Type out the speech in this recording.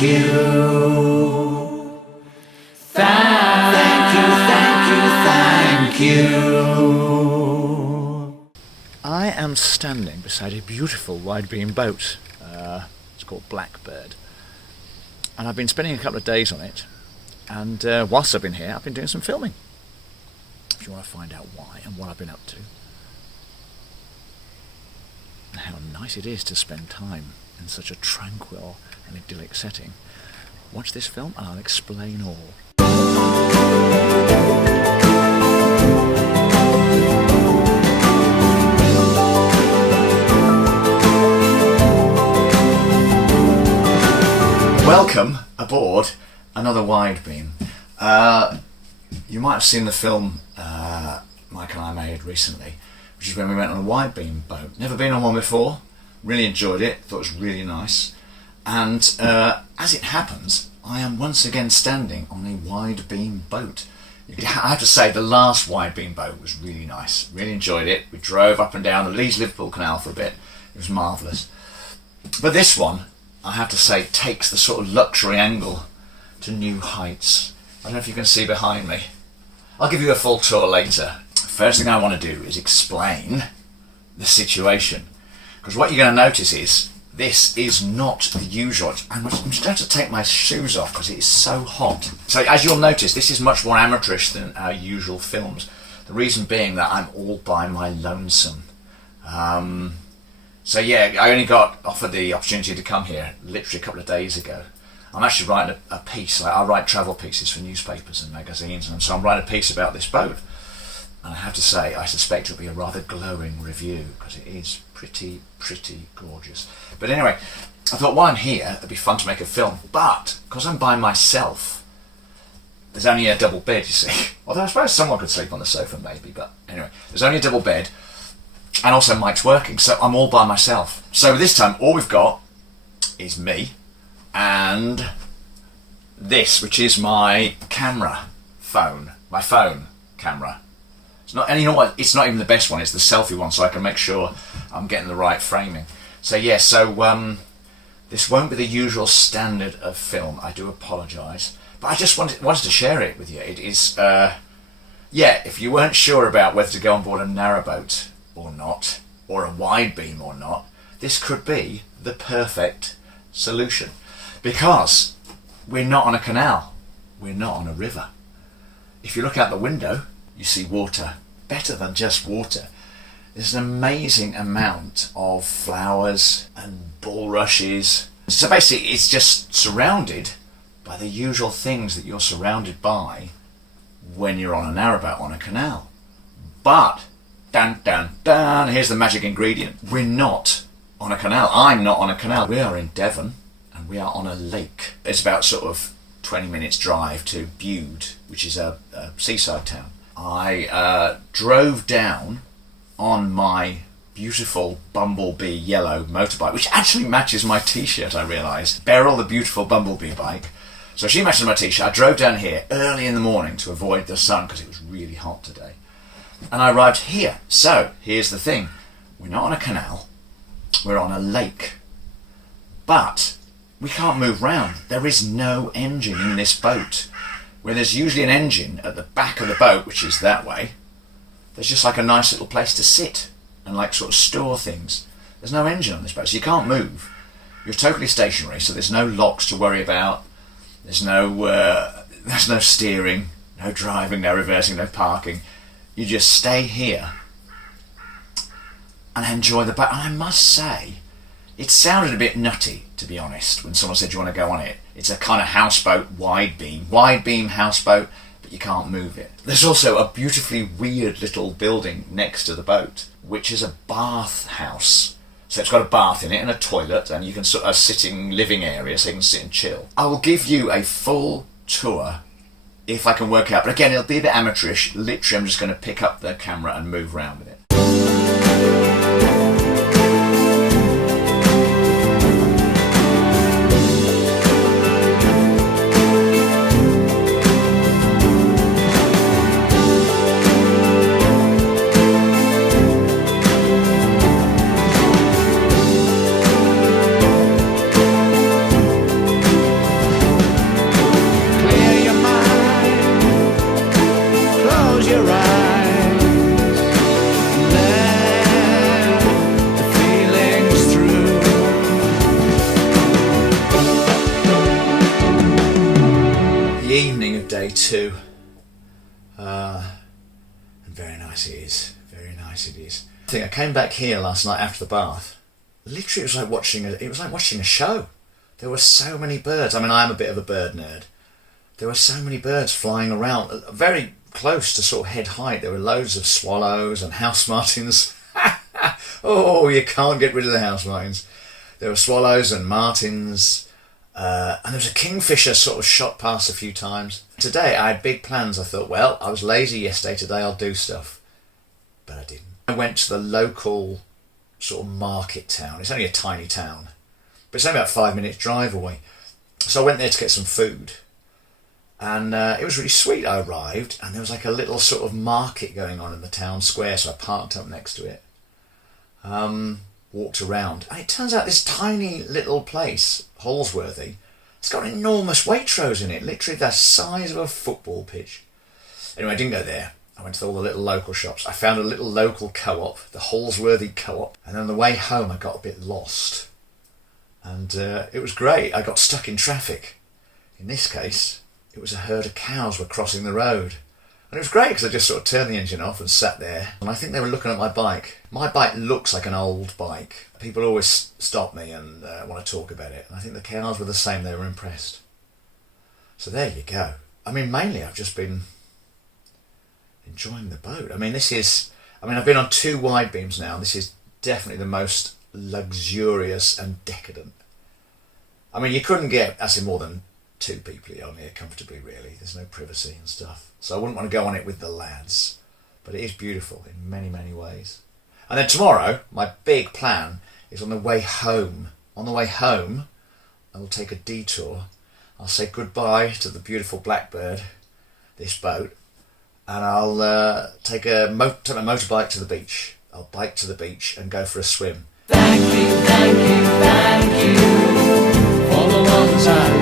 you. Thank you, thank you, thank you. I am standing beside a beautiful Widebeam boat. It's called Blackbird. And I've been spending a couple of days on it. And whilst I've been here, I've been doing some filming. If you want to find out why and what I've been up to. And how nice it is to spend time in such a tranquil and idyllic setting. Watch this film and I'll explain all. Welcome aboard another Widebeam. You might have seen the film Mike and I made recently, which is when we went on a Widebeam boat. Never been on one before, really enjoyed it, thought it was really nice. And as it happens, I am once again standing on a Widebeam boat. I have to say, the last Widebeam boat was really nice, really enjoyed it. We drove up and down the Leeds-Liverpool Canal for a bit, it was marvellous. But this one, I have to say, takes the sort of luxury angle to new heights. I don't know if you can see behind me. I'll give you a full tour later. First thing I want to do is explain the situation. Because what you're going to notice is, this is not the usual. I'm just going to take my shoes off because it is so hot. So as you'll notice, this is much more amateurish than our usual films. The reason being that I'm all by my lonesome. So yeah, I only got offered the opportunity to come here literally a couple of days ago. I'm actually writing a piece. I write travel pieces for newspapers and magazines, and so I'm writing a piece about this boat. And I have to say, I suspect it'll be a rather glowing review because it is pretty gorgeous. But anyway, I thought while I'm here, it'd be fun to make a film. But because I'm by myself, there's only a double bed, you see. Although I suppose someone could sleep on the sofa maybe, but anyway, there's only a double bed. And also Mike's working, so I'm all by myself. So this time, all we've got is me and this, which is my phone camera. It's not, and you know what? It's not even the best one. It's the selfie one, so I can make sure I'm getting the right framing. So yeah, this won't be the usual standard of film. I do apologise, but I just wanted to share it with you. It is, yeah. If you weren't sure about whether to go on board a narrowboat or not, or a Widebeam or not, this could be the perfect solution. Because we're not on a canal, we're not on a river. If you look out the window, you see water. Better than just water. There's an amazing amount of flowers and bulrushes. So basically it's just surrounded by the usual things that you're surrounded by when you're on a narrowboat on a canal. But dun dun dun, here's the magic ingredient. We're not on a canal. I'm not on a canal. We are in Devon and we are on a lake. It's about sort of 20 minutes drive to Bude, which is a seaside town. I drove down on my beautiful Bumblebee yellow motorbike, which actually matches my t-shirt, I realised. Beryl, the beautiful Bumblebee bike. So she matches my t-shirt. I drove down here early in the morning to avoid the sun because it was really hot today. And I arrived here. So, here's the thing. We're not on a canal. We're on a lake. But we can't move round. There is no engine in this boat. Where there's usually an engine at the back of the boat, which is that way, there's just like a nice little place to sit and like sort of store things. There's no engine on this boat, so you can't move. You're totally stationary, so there's no locks to worry about. There's no steering, no driving, no reversing, no parking. You just stay here and enjoy the boat. And I must say, it sounded a bit nutty, to be honest, when someone said, do you want to go on it? It's a kind of houseboat, Widebeam houseboat, but you can't move it. There's also a beautifully weird little building next to the boat, which is a bath house. So it's got a bath in it and a toilet, and you can sort of a sitting living area, so you can sit and chill. I will give you a full tour if I can work out, but again, it'll be a bit amateurish. Literally, I'm just going to pick up the camera and move around with it. day 2. And very nice it is. Very nice it is. I think I came back here last night after the bath. Literally, it was like watching a show. There were so many birds. I mean, I am a bit of a bird nerd. There were so many birds flying around, very close to sort of head height. There were loads of swallows and housemartins. Oh, you can't get rid of the housemartins. There were swallows and martins, and there was a kingfisher sort of shot past a few times. Today I had big plans. I thought, well, I was lazy yesterday, today I'll do stuff. But I didn't. I went to the local sort of market town. It's only a tiny town, but it's only about 5 minutes drive away. So I went there to get some food. And it was really sweet. I arrived and there was like a little sort of market going on in the town square, so I parked up next to it, walked around, and it turns out this tiny little place, Housemartins, it's got enormous Waitrose in it, literally the size of a football pitch. Anyway, I didn't go there. I went to all the little local shops. I found a little local co-op, the Housemartins co-op, and on the way home I got a bit lost. And it was great. I got stuck in traffic. In this case, it was a herd of cows were crossing the road. And it was great because I just sort of turned the engine off and sat there. And I think they were looking at my bike. My bike looks like an old bike. People always stop me and want to talk about it. And I think the cows were the same. They were impressed. So there you go. I mean, mainly I've just been enjoying the boat. I mean, I've been on 2 Widebeams now. This is definitely the most luxurious and decadent. I mean, you couldn't get, more than 2 people on here comfortably, really. There's no privacy and stuff. So I wouldn't want to go on it with the lads. But it is beautiful in many, many ways. And then tomorrow, my big plan is on the way home. On the way home, I will take a detour. I'll say goodbye to the beautiful Blackbird, this boat, and I'll take my motorbike to the beach. I'll bike to the beach and go for a swim. Thank you for the long time.